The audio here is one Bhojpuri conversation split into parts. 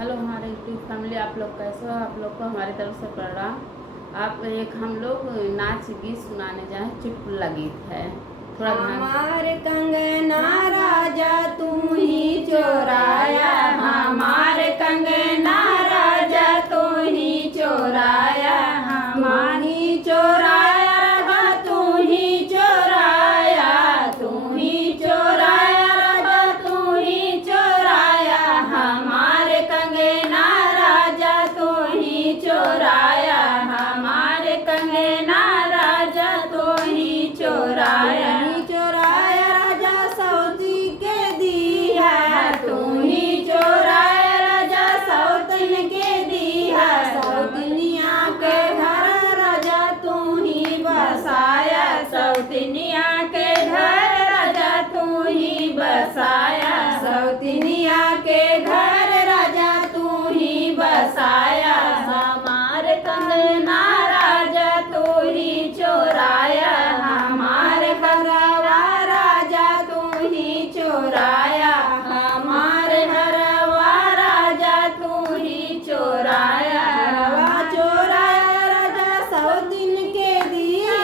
हेलो हमारे यूट्यूब फैमिली, आप लोग कैसे हो? आप लोग को हमारी तरफ से प्रणाम। आप एक हम लोग नाच गीत सुनाने जाए, चुटकुला गीत है, थोड़ा ध्यान। हमार कंगना राजा तू ही चोराया, हमार कंगना राजा तू ही चोराया, हमारी चोराया राजा तू ही चोराया, तू ही चोराया राजा तू ही चोराया, हमार कंगना राजा तू ही चोराया, हमार कंगना राजा तू ही चोराया। सौतनिया के घर राजा तू ही बसाया, सौतनिया के घर राजा तू ही बसाया, हमार कंगना राजा तू ही चोराया, हमार घरवा राजा तू ही चोराया, हमार घरवा राजा तू ही चोराया। चोराया राजा सौतिन के दिया,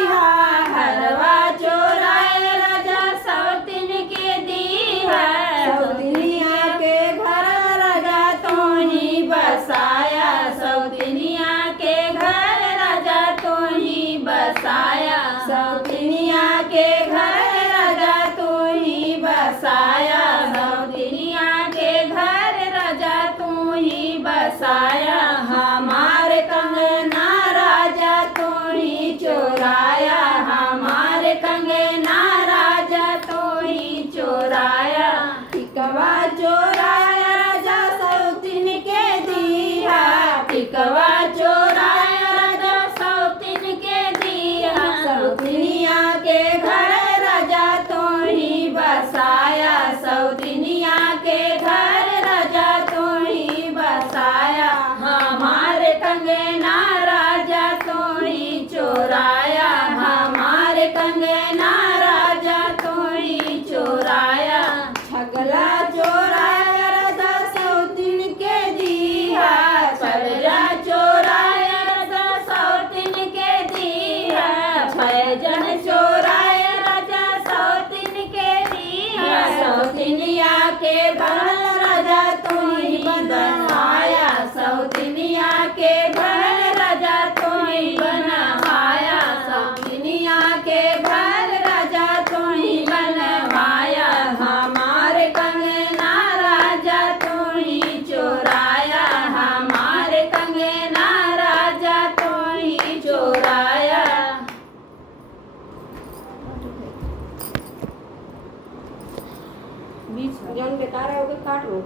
हरवा चोराया राजा सौतिन के दिया, सौतनिया के घर राजा तू ही बसाया, सौतनिया के घर राजा तू ही बसाया, सौतनिया के घर राजा तू ही बसाया, सौतनिया के घर राजा तू ही बसाया, हमार कंगना राजा तू ही चोराया, हमार कंगना राजा तू ही चोराया। टिकवा चोराया राजा सौतिन के दिया, टिकवा चोराया राजा सौतिन के दिया, सौतनिया के घर राजा तू ही बसाया, सौतनिया के घर राजा तू ही बसाया, हमार कंगना राजा तू ही चोराया, हमार कंगना राजा तू ही चोराया। छगला चोराया राजा सौतिन के दिया, छगला चोराया राजा सौतिन के दिया, फैजन चोराया राजा सौतिन के दिया, सौतनिया के घर राजा तू ही बनवाया, सौतनिया के घर राजा तू ही बनवाया, सौतनिया के घर राजा तू ही बनवाया, हमार कंगना राजा तू ही चोराया, हमार कंगना राजा तू ही चोराया। बीच जौन बेकार है ओके काट लो।